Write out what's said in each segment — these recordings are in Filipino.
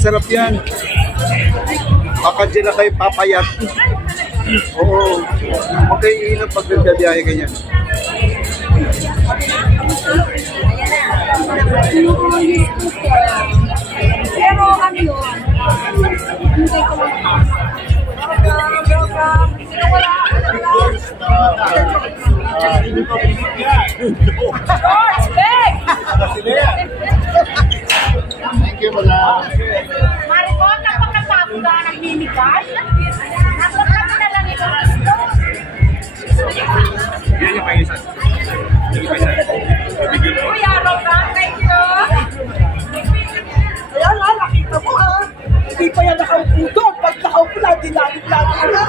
Sarap yan. Baka dyan na kayo papayat. Oo. Huwag kayo iinom pag nagbibiyahe ganyan. Pero ano yun? Hindi ko Thank you pala. Maricon, kapag natapos na nagmimigay, nasa kami na lang ito. Yan yung paisa. Kuya, Rogan, thank you. Ayan ha, nakita mo ha. Hindi pa yan nakaupo doon. Pag nakaupo na, dinalit-lalit na.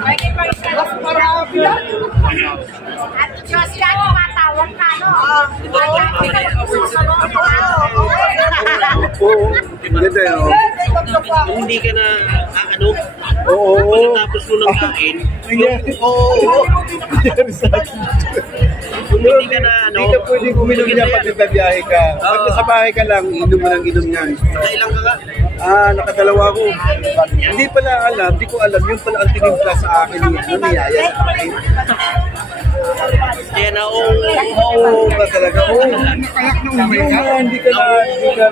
Thank you, Paisa. Mas marami yan. At Diyos yan, tumatawag ka, no? Kaya, hindi ka nagsusunod. Oo. Ganda yun. Hindi ka na ano? Oo. Pagkatapos mo ng kain. Oo. Hindi ka na ano? Hindi ka pwedeng uminom niya pag nagbibiyahe ka. Pag nasa bahay ka lang, inom mo ng inom niyan. Nakailang ka ka? Nakadalawa ko. Hindi pala alam, hindi ko alam. Yung pala ang tinimpla sa akin yung niyaya sa akin. Kaya na Oo ba talaga? Oo. Hindi ka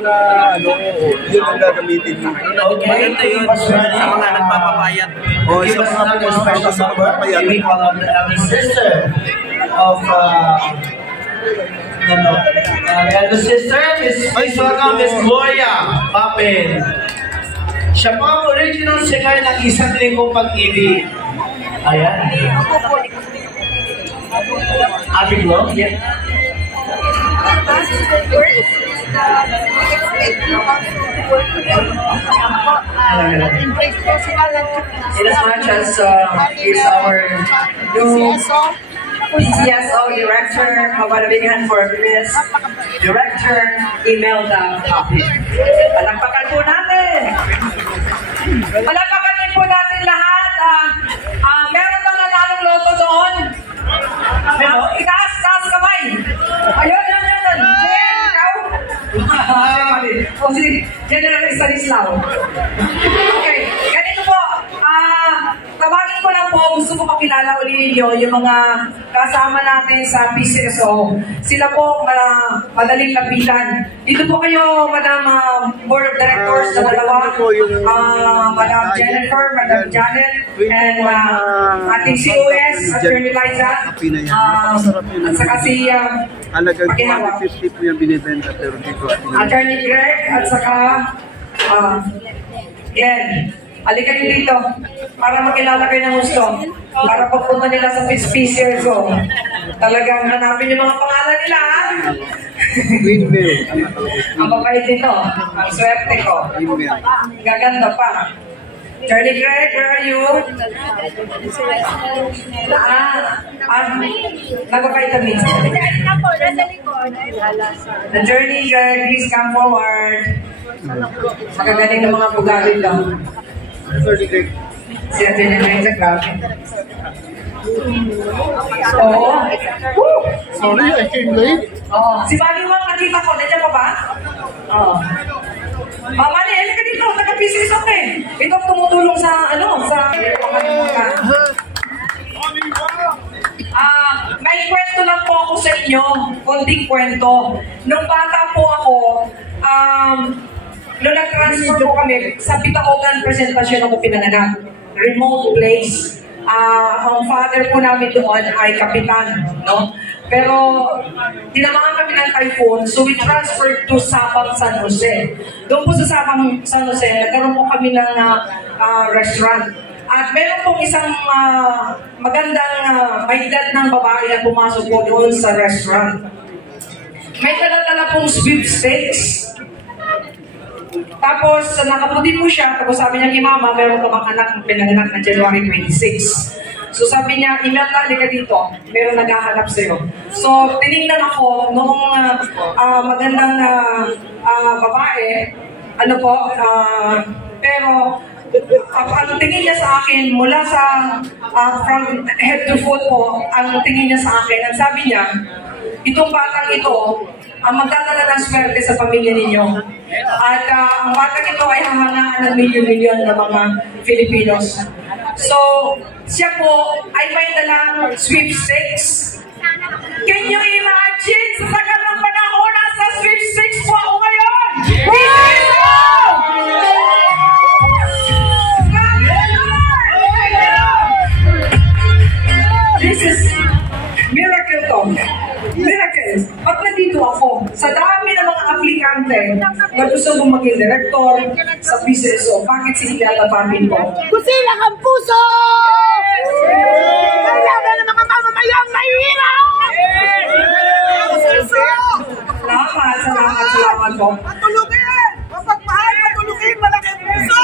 na, ano, yun ang gagamitin mo. maganda yun sa mga nagpapapayat. O, isa pa nga po sa pagpapayat. Sister of and the sister is welcome Miss Gloria Papin. Siya po ang original singer ng Isang Linggong Pag-ibig. Ayan. Abig Lo? Yeah. In as much as is our new PCSO Director, kabarabingan for Miss Director Imelda Papin. Palakpakan po natin! Palakpakan din po natin lahat. Meron bang nanalong loto doon? Itaas kamay! Ayun, yun. Jen, ikaw? O si General Stanislao. Okay, ganito po. Tawagin ko lang po, gusto ko makilala ulit ninyo yung mga kasama natin sa PCSO. Sila po madaling lapitan. Dito po kayo, Madam Board of Directors na dalawa. Madam Jennifer, Madam Janet, and ating COS, Attorney Liza. At saka si Halagang 250 po yung binibenta pero dito Attorney Greg, at saka Glenn. Halika nyo dito para makilala kayo ng gusto. Para pagpunta nila sa PCSO. Talagang hanapin yung mga pangalan nila. windmill. Ang mabait nito. Ang swerte ko. Gaganda pa. Attorney Greg, where are you? Nagpa-vitamins. Attorney Greg, please come forward. Magagaling ng mga pugarin daw. Si Attorney Greg sa grabe. Oo. Sorry, I came late. Si Bobby Wang, nakita ko. Nandiyan pa ba? Oo. Mama niya, halika dito, taga-PCSO ka eh. Ito tumutulong sa, may kwento lang po ako sa inyo, konting kwento. Nung bata po ako, nung nag-transfer po kami, sa Pitaogan presentasyon ako pinanganak. Remote place. Ang father po namin doon ay kapitan, no? Pero, tinamaan kami ng typhoon, so we transferred to Sabang San Jose. Doon po sa Sabang San Jose, nagkaroon po kami ng restaurant. At meron pong isang magandang may edad ng babae na pumasok po doon sa restaurant. May dala-dala pong sweepstakes. Tapos, nakaputi po siya, tapos sabi niya kay Mama, meron ka bang anak, pinanganak na January 26. So sabi niya, Imelda, halika dito, meron naghahanap sa'yo. So, tinignan ako noong magandang babae, pero ang tingin niya sa akin, mula sa from head to foot po, ang tingin niya sa akin, ang sabi niya, itong batang ito, ang magdadala ng swerte sa pamilya ninyo. At ang batang ito ay hahangaan ng milyon-milyon ng mga Filipinos. So, siya po ay may dalang sweepstakes. Can you imagine? Sa tagal ng panahon, nasa sweepstakes po ako ngayon! This is miracle to. Miracle. Pag nandito ako, sa dami ng mga aplikante na gusto mong maging director sa PCSO, bakit sinilalabanin mo? Kusila kang puso! Kailangan ng mga mamamayang mahirap! Salamat po. Patulungin! Mapagmahal, patulungin! Malaki ang puso!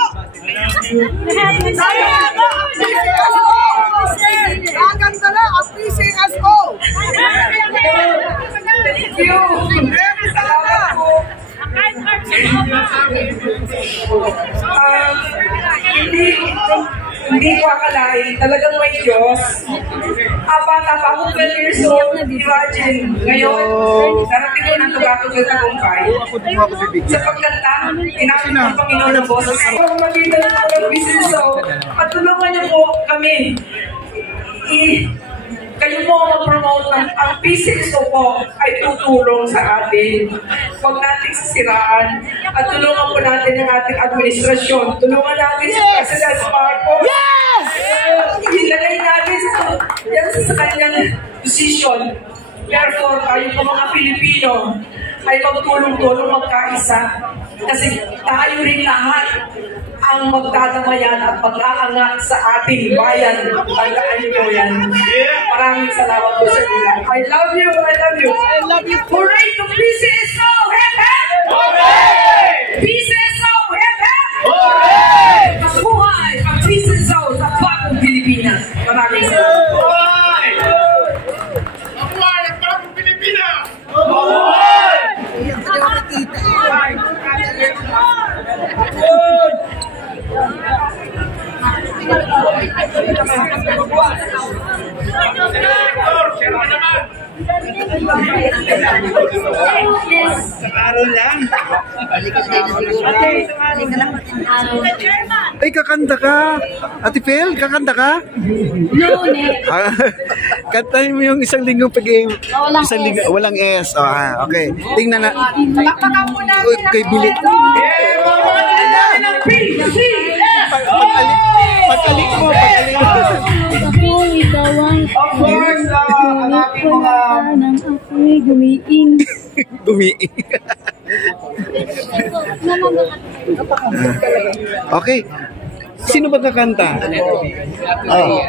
Gaganda na ang PCSO! Thank you! Salamat po. Hindi ko akalain, talagang may Diyos. Bata pa ako 12 years old, imagine, ngayon, darating ko ng tugatog ng tagumpay. Sa pagkanta, tinapin ng Panginoon ng boses. Kung makita na po ng business, at tulungan niyo po kami. Kayo po mag-promote ng ang PCSO po ay tutulong sa atin. Huwag nating sisiraan at tulungan po natin ang ating administrasyon. Tulungan natin si President Marcos. Yes! Ilagay natin yan sa kanyang posisyon. Therefore, tayo po mga Pilipino ay magtulong-tulong magkaisa. Kasi tayo rin lahat ang magdadamayan at pag-aangat sa ating bayan. Tandaan niyo yan. Maraming salamat po sa inyo. I love you, I love you. I love you. Hooray to PCSO! Hep, hep! Hooray! PCSO! Hep, hep! Hooray! Mabuhay ang PCSO sa bagong Pilipinas. Maraming salamat. Hooray! Mabuhay ang bagong Pilipinas! Hooray! Ay, kakanta ka. Ate Phil, kakanta ka? No, ne. Kantahin mo yung isang linggong pag-game. Walang Isang S. linggo, walang S. Okay. Tingnan na. Palakpakan po natin Uy, kay Billy. ng PCSO! Pag-alik mo, pag-alik mo. Of course, ang ating mga Nang ako'y gumiing. Gumiing. Okay. Sino ba kakanta? Oh.